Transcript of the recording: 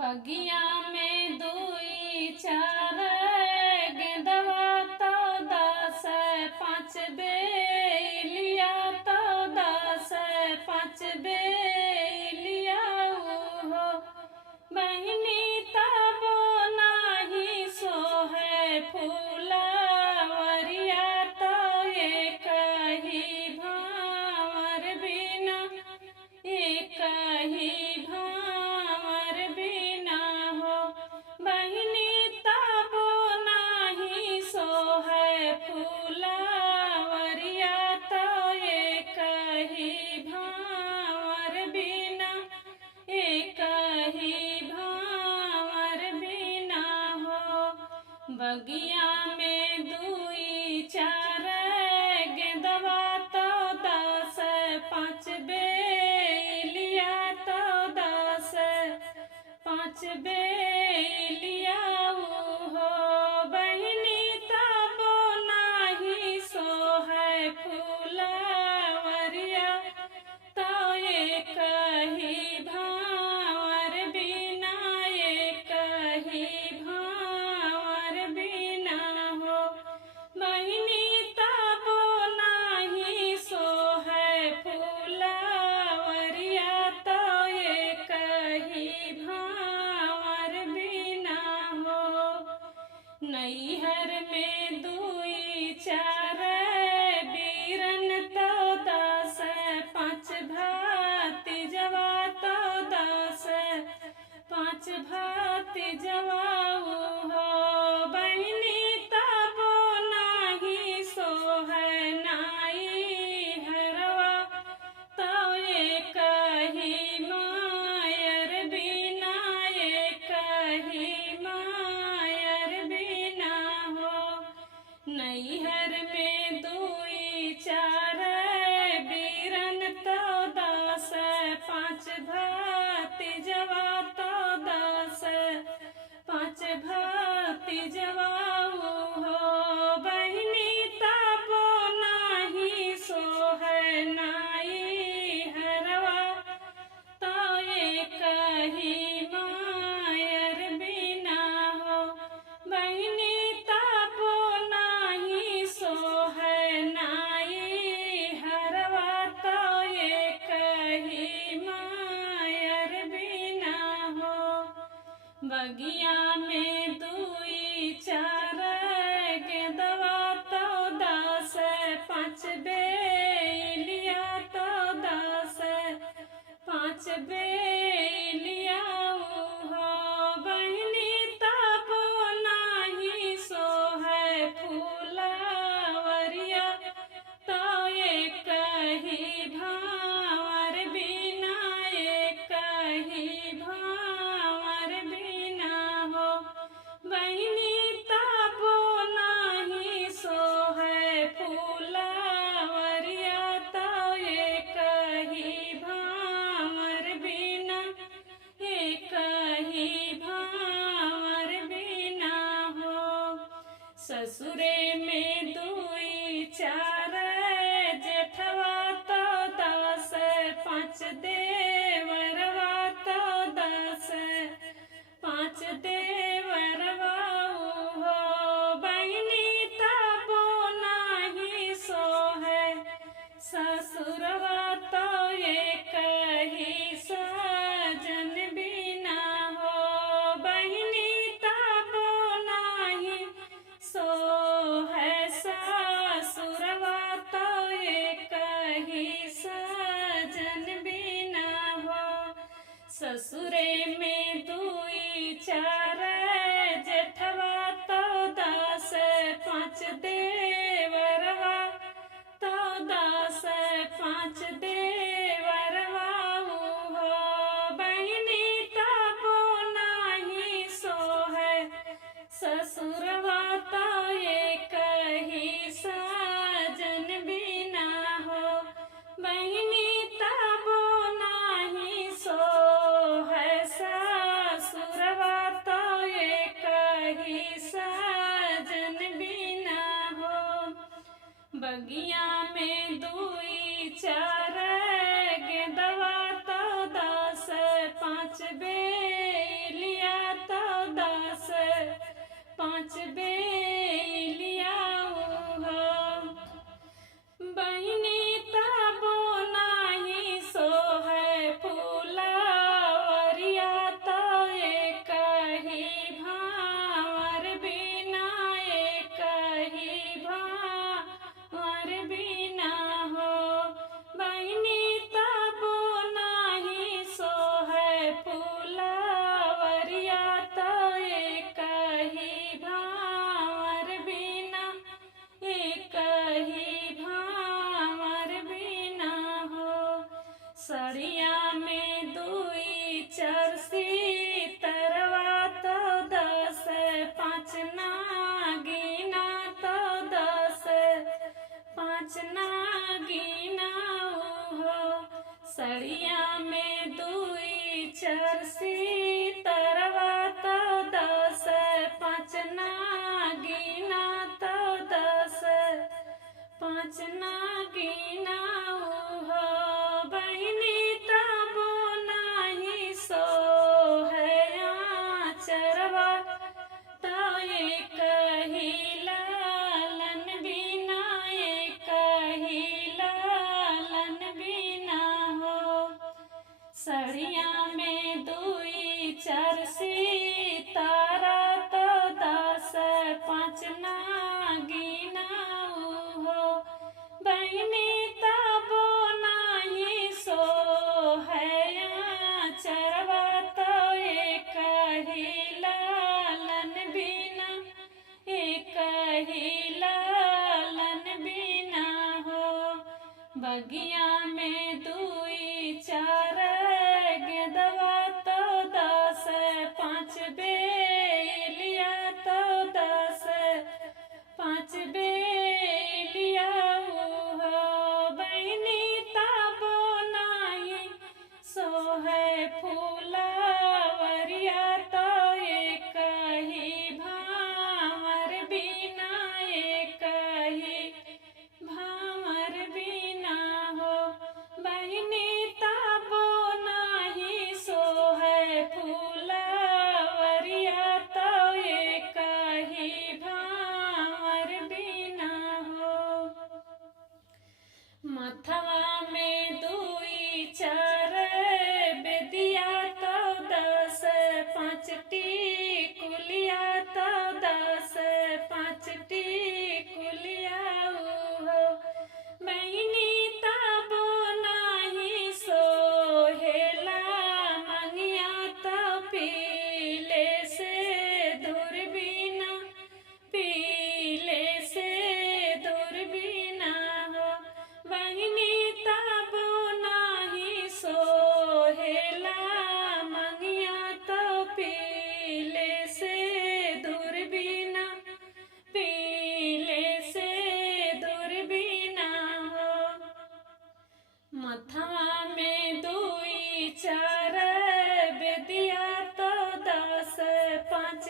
बगिया में दुई चार गेंदवा तो 10 5 बेलिया तो 10 5 बेलिया हो बहिनी तबो नाही सोहे फूलवरिया तो एक ही भावर बिना एक ही भावर बिना हो बहिनी तबो नाही सोहे फूलवरिया तो एक ही भावर बिना एक ही भावर बिना हो बगिया में दुई चार गेंदवा तो 10 5 बेलिया तो 10 5 बेलिया हो बहिनी तबो नाही सोहे फूलवरिया तो एक ही भावर बिना एक ही भावर बिना हो बहिनी तबो नाही सोहे फूलवरिया तो एक ही भावर बिना हो नैहर में दुई चार बीरन तो 10 5 भतीजवा तो 10 5 भतीजवा हो बहिनी तबो नाही सोहे नाई हरवा तो एक ही मायर बिना एक ही मायर बिना हो नैहर में दुई चार बीरन तो 10 5 भतीजवा तो 10 5 भतीजवा हो बहिनी तबो नाही सोहे नाई हरवा तो एक ही मायर बिना हो बहिनी तबो नाही सोहे नाई हरवा तो एक ही मायर बिना हो बगिया में दुई चार गेंदवा तो 10 5 बेलिया तो 10 5 बेलिया हो बहिनी तबो नाही सोहे फूलवरिया तो एक ही भावर बिना एक ही भावर बिना हो बहिनी तबो नाही सोहे फूलवरिया तो एक ही भावर बिना एक ही भावर बिना हो ससुरे में दुई चार जेठवा तो 10 5 देवरवा तो 10 5 देवरवा हो बहिनी तबो नाही सोहे ससुरवा तो एक ही सजन बिना हो बहिनी तबो नाही सोहे ससुरवा तो एक ही सजन बिना हो ससुरे में दुई चार जेठवा तो 10 5 देवरवा तो 10 5 देवरवा हो बहिनी तबो नाही सोहे ससुरवा तो एक ही सजन बिना हो बहिनी तबो नाही सोहे ससुरवा तो चार सितारा तो 10 5 नागिना हो बहिनी तबो नाही सो है चरवा तो एक ही लालन बिना एक ही लालन बिना हो बगिया में दुई चार गेदवा तो 10 5 बेलिया तो 10 5 बेलिया हो बहिनी तबो नाही सो है फूलावरिया तो एक ही भावर बिना एक ही भावर बिना हो बहिनी तबो नाही सो है फूलावरिया तो एक ही भावर बिना हो मथवा में दुई चार बेदिया तो 10 5 टिकुलिया तो 10 5 टिकुलिया हो बहिनी तबो नाही सो हेला मंगिया तो पीले से दूर बिना पीले से दूर बिना हो बहिनी तबो नाही सो हेला मंगिया तो पीले से दूर बिना पीले से दूर बिना हो मथवा में दुई चार बेदिया तो 10 5